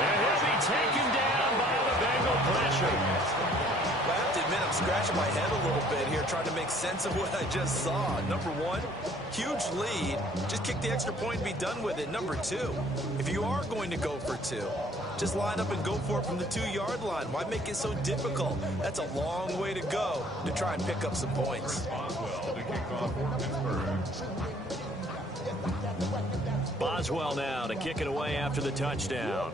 And he'll be taken down by the Bengal pressure. I have to admit, I'm scratching my head a little bit here trying to make sense of what I just saw. Number one, huge lead. Just kick the extra point and be done with it. Number two, if you are going to go for 2, just line up and go for it from the 2-yard line. Why make it so difficult? That's a long way to go to try and pick up some points. Boswell now to kick it away after the touchdown.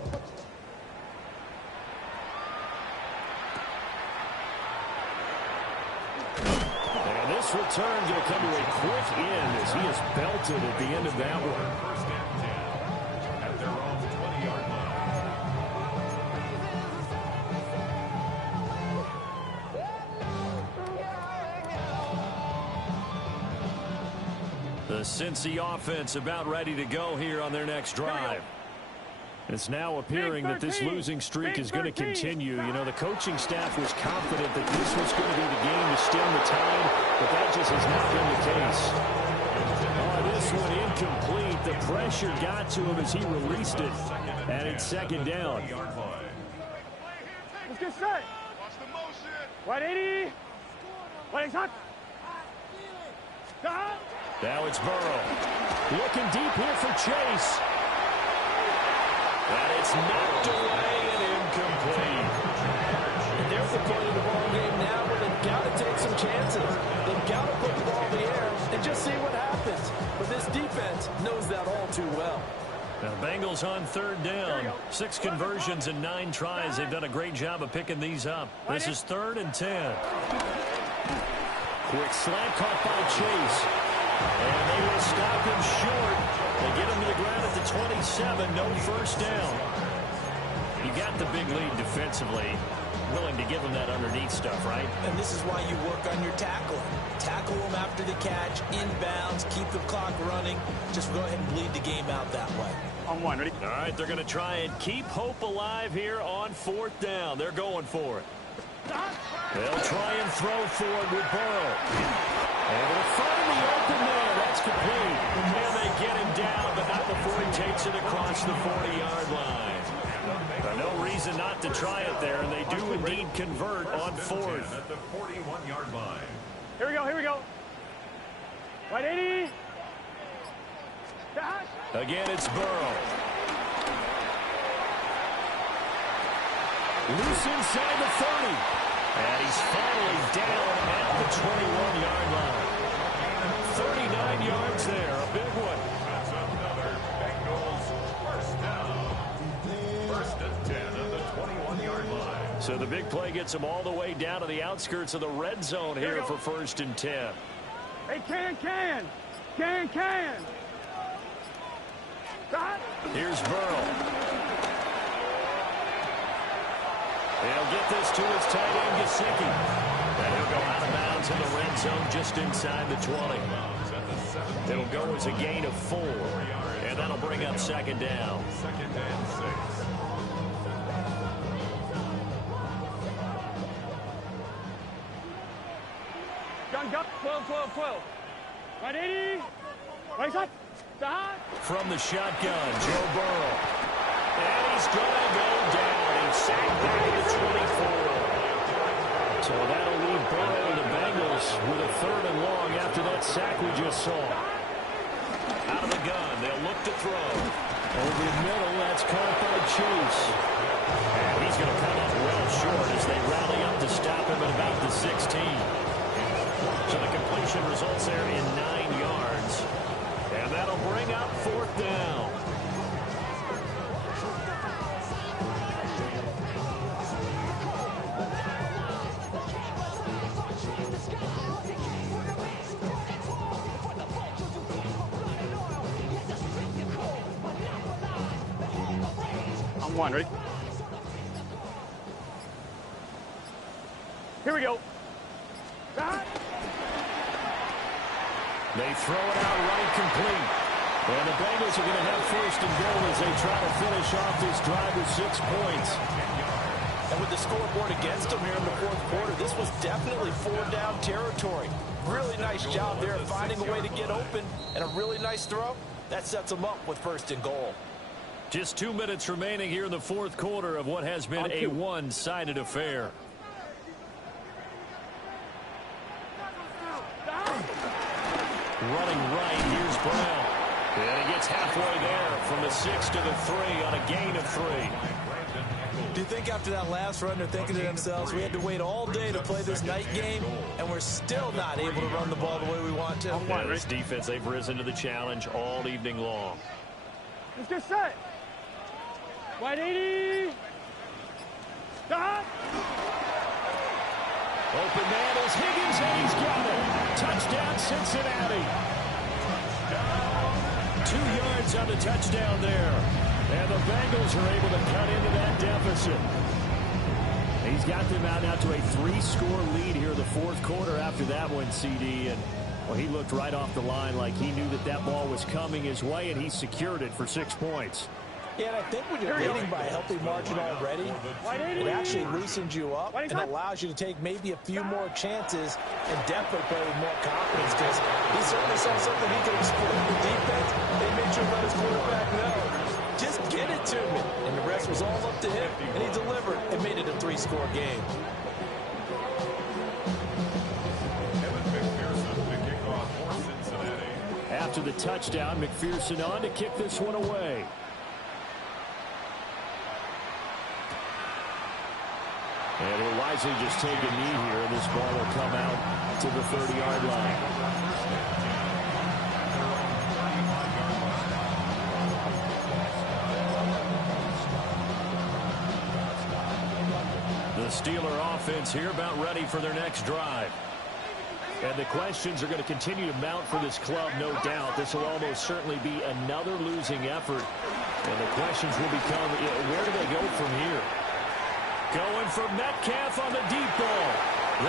And this return going to come to a quick end as he is belted at the end of that one. At their own 20-yard line. The Cincy offense about ready to go here on their next drive. It's now appearing that this losing streak is going to continue. You know, the coaching staff was confident that this was going to be the game to stem the tide, but that just has not been the case. Oh, this one incomplete. The pressure got to him as he released it, and it's second down. Let's get set. Wide 80. Wide hot. Now it's Burrow. Looking deep here for Chase. And it's knocked away and incomplete. There's the point of the ball game now where they've got to take some chances. They've got to put the ball in the air and just see what happens. But this defense knows that all too well. Now, Bengals on third down. 6 conversions and 9 tries. They've done a great job of picking these up. This is 3rd and 10. Quick slant caught by Chase. And they will stop him short. They get him to the ground at the 27. No first down. You got the big lead defensively. Willing to give him that underneath stuff, right? And this is why you work on your tackling. Tackle them after the catch, inbounds, keep the clock running. Just go ahead and bleed the game out that way. On 1, ready? All right, they're going to try and keep hope alive here on 4th down. They're going for it. They'll try and throw for it with Burrow. Able to find the open man. That's complete. And they get him down, but not before he takes it across the 40-yard line. No reason not to try it there, and they do indeed convert on fourth. At the 41-yard line. Here we go, here we go. 180. Again, it's Burrow. Loose inside the 30. And he's finally down at the 21-yard line. 39 yards there, a big one. That's another Bengals first down. First and 10 at the 21-yard line. So the big play gets him all the way down to the outskirts of the red zone here for first and 10. Hey, can. Here's Burrow. He'll get this to his tight end, Gesicki. And he'll go out of bounds in the red zone just inside the 20. It'll go as a gain of 4. And that'll bring up second down. Second and 6. Gun, 12. 180. Right side. From the shotgun, Joe Burrow. And he's going to go down. He's sacked back at the 24. So that'll leave Burrow and the Bengals with a third and long after that sack we just saw. Out of the gun, they'll look to throw. Over the middle, that's caught by Chase. And he's going to come up well short as they rally up to stop him at about the 16. So the completion results there in 9 yards. And that'll bring up fourth down. I'm one, ready? Here we go. They throw it out right complete. And the Bengals are going to have first and goal as they try to finish off this drive with 6 points. And with the scoreboard against them here in the fourth quarter, this was definitely 4-down territory. Really nice job there finding a way to get open, and a really nice throw. That sets them up with first and goal. Just 2 minutes remaining here in the fourth quarter of what has been a one-sided affair. Running right, here's Brown. And he gets halfway there from the 6 to the 3 on a gain of 3. Do you think after that last run they're thinking to themselves, we had to wait all day to play this night game, and we're still not able to run the ball the way we want to? Yeah, this defense, they've risen to the challenge all evening long. Let's get set. 180. Stop. Open man is Higgins, and he's got it. Touchdown, Cincinnati. 2 yards on the touchdown there. And the Bengals are able to cut into that deficit. He's got them out now to a 3-score lead here in the fourth quarter after that one, CD. And well, he looked right off the line like he knew that that ball was coming his way, and he secured it for 6 points. Yeah, and I think when you're leading by a healthy margin already, it actually loosens you up and allows you to take maybe a few more chances and definitely play with more confidence, because he certainly saw something he could exploit in the defense. They made sure to let his quarterback know, just get it to me. And the rest was all up to him, and he delivered and made it a 3-score game. Evan McPherson to kick off for Cincinnati. After the touchdown, McPherson on to kick this one away. And he'll wisely just take a knee here, and this ball will come out to the 30-yard line. The Steeler offense here about ready for their next drive. And the questions are going to continue to mount for this club, no doubt. This will almost certainly be another losing effort. And the questions will become, where do they go from here? Going for Metcalf on the deep ball.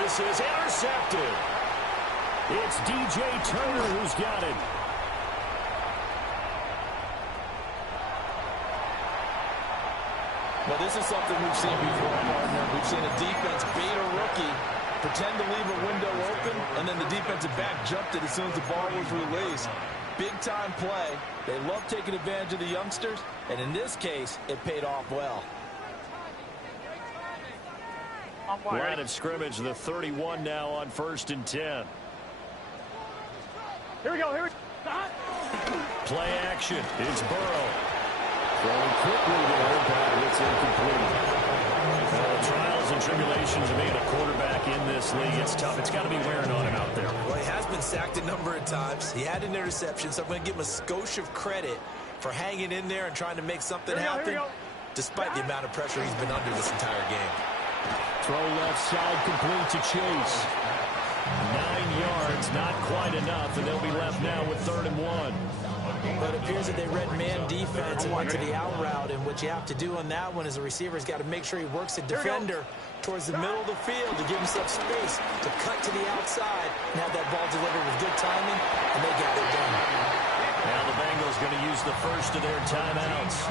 This is intercepted. It's DJ Turner who's got it. Well, this is something we've seen before, partner. We've seen a defense beat a rookie pretend to leave a window open, and then the defensive back jumped it as soon as the ball was released. Big-time play. They love taking advantage of the youngsters, and in this case, it paid off well. Line of scrimmage, the 31 now on 1st and 10. Here we go. Here we go. Play action. It's Burrow. Throwing quickly there, but it's incomplete. The trials and tribulations of being a quarterback in this league, it's tough. It's got to be wearing on him out there. Well, he has been sacked a number of times. He had an interception, so I'm going to give him a skosh of credit for hanging in there and trying to make something happen, despite the amount of pressure he's been under this entire game. Throw left side complete to Chase. 9 yards, not quite enough, and they'll be left now with 3rd and 1. But it appears that they read man defense and went to the out route, and what you have to do on that one as a receiver is got to make sure he works the defender towards the middle of the field to give himself space to cut to the outside and have that ball delivered with good timing, and they got it done. Now the Bengals going to use the first of their timeouts,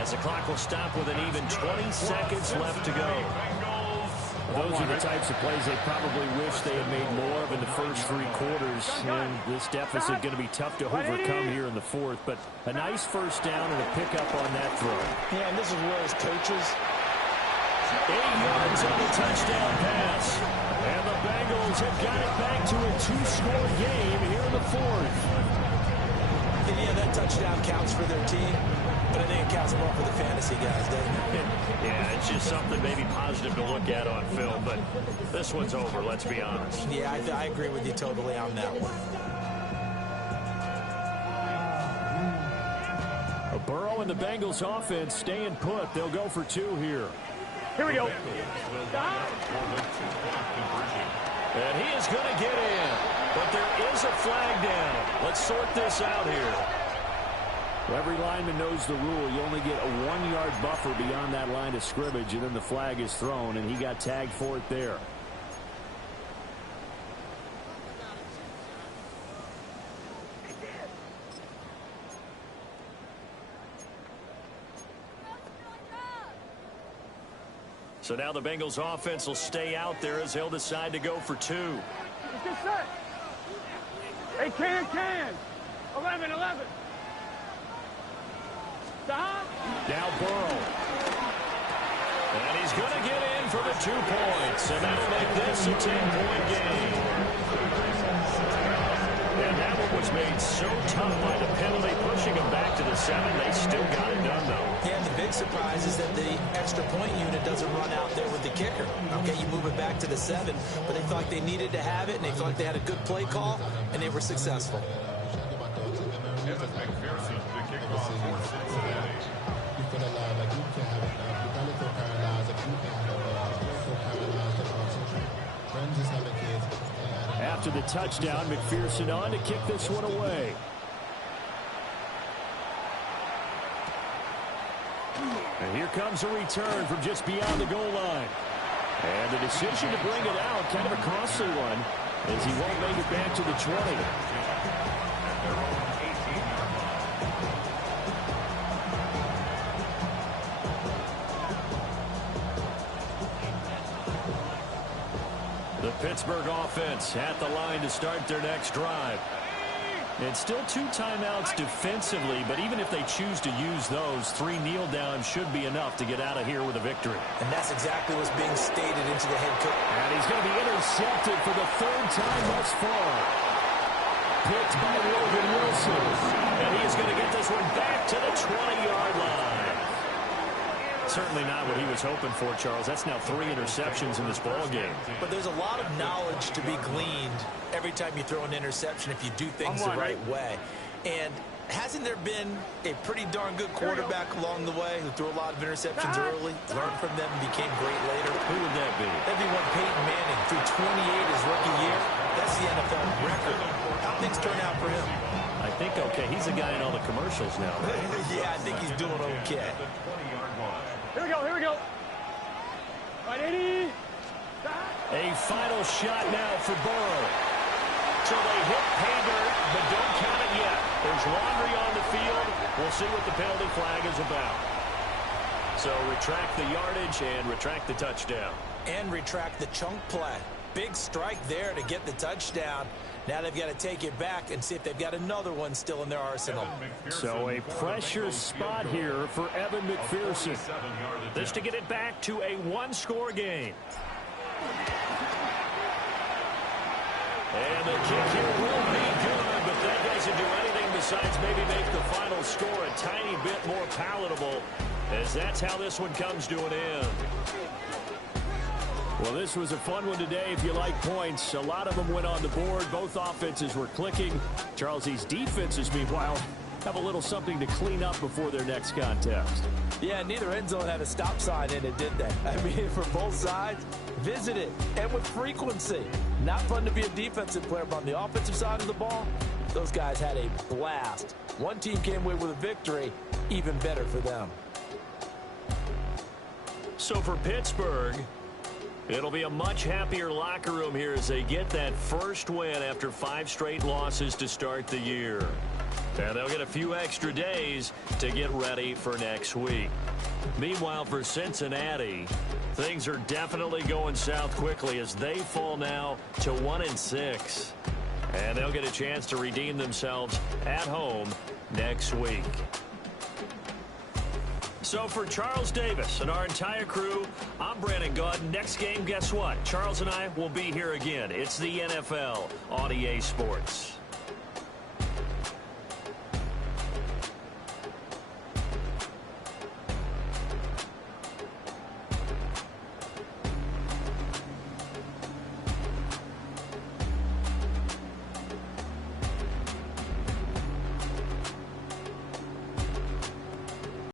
as the clock will stop with an even 20 seconds left to go. Those are the types of plays they probably wish they had made more of in the first 3 quarters. And this deficit going to be tough to overcome here in the 4th. But a nice first down and a pickup on that throw. Yeah, and this is where his coaches... 8 yards on the touchdown pass. And the Bengals have got it back to a 2-score game here in the 4th. And yeah, that touchdown counts for their team. But I think it counts more for the fantasy guys, doesn't it? Yeah, it's just something maybe positive to look at on film, but this one's over, let's be honest. Yeah, I agree with you totally on that one. Burrow and the Bengals offense staying put. They'll go for 2 here. Here we go. And he is going to get in, but there is a flag down. Let's sort this out here. Well, every lineman knows the rule. You only get a 1-yard buffer beyond that line of scrimmage, and then the flag is thrown, and he got tagged for it there. So now the Bengals offense will stay out there as they'll decide to go for 2. Let's get set. Hey, can. 11. Stop. Now Burrow. And he's going to get in for the 2 points. And that'll make this a 10-point game. And that one was made so tough by the penalty, pushing them back to the 7. They still got it done, though. Yeah, and the big surprise is that the extra point unit doesn't run out there with the kicker. Okay, you move it back to the 7, but they thought they needed to have it, and they thought they had a good play call, and they were successful. After the touchdown, McPherson on to kick this one away. And here comes a return from just beyond the goal line. And the decision to bring it out, kind of a costly one, as he won't make it back to the 20. The Pittsburgh offense at the line to start their next drive. And still 2 timeouts defensively, but even if they choose to use those, 3 kneel downs should be enough to get out of here with a victory. And that's exactly what's being stated into the head coach. And he's going to be intercepted for the 3rd time thus far. Picked by Logan Wilson. And he is going to get this one back to the 20-yard line. Certainly not what he was hoping for, Charles. That's now 3 interceptions in this ball game. But there's a lot of knowledge to be gleaned every time you throw an interception if you do things the right way. And hasn't there been a pretty darn good quarterback along the way who threw a lot of interceptions early, learned from them, and became great later? Who would that be? That'd be one Peyton Manning. Threw 28 his rookie year. That's the NFL record. How things turn out for him? I think okay. He's a guy in all the commercials now, right? Yeah, I think he's doing okay. Here we go. Right, 80. A final shot now for Burrow. So they hit pay dirt, but don't count it yet. There's laundry on the field. We'll see what the penalty flag is about. So retract the yardage and retract the touchdown. and retract the chunk play. Big strike there to get the touchdown. Now they've got to take it back and see if they've got another one still in their arsenal. So a pressure spot here for Evan McPherson. This to get it back to a one-score game. And the kick here will be good, but that doesn't do anything besides maybe make the final score a tiny bit more palatable, as that's how this one comes to an end. Well, this was a fun one today if you like points. A lot of them went on the board. Both offenses were clicking. Charlesie's defenses, meanwhile, have a little something to clean up before their next contest. Yeah, neither end zone had a stop sign in it, did they? I mean, for both sides, visit it, and with frequency. Not fun to be a defensive player, but on the offensive side of the ball, those guys had a blast. One team came away with a victory, even better for them. So for Pittsburgh, it'll be a much happier locker room here as they get that first win after 5 straight losses to start the year. And they'll get a few extra days to get ready for next week. Meanwhile, for Cincinnati, things are definitely going south quickly as they fall now to 1-6. And they'll get a chance to redeem themselves at home next week. So for Charles Davis and our entire crew, I'm Brandon Gaudin. Next game, guess what? Charles and I will be here again. It's the NFL on EA Sports.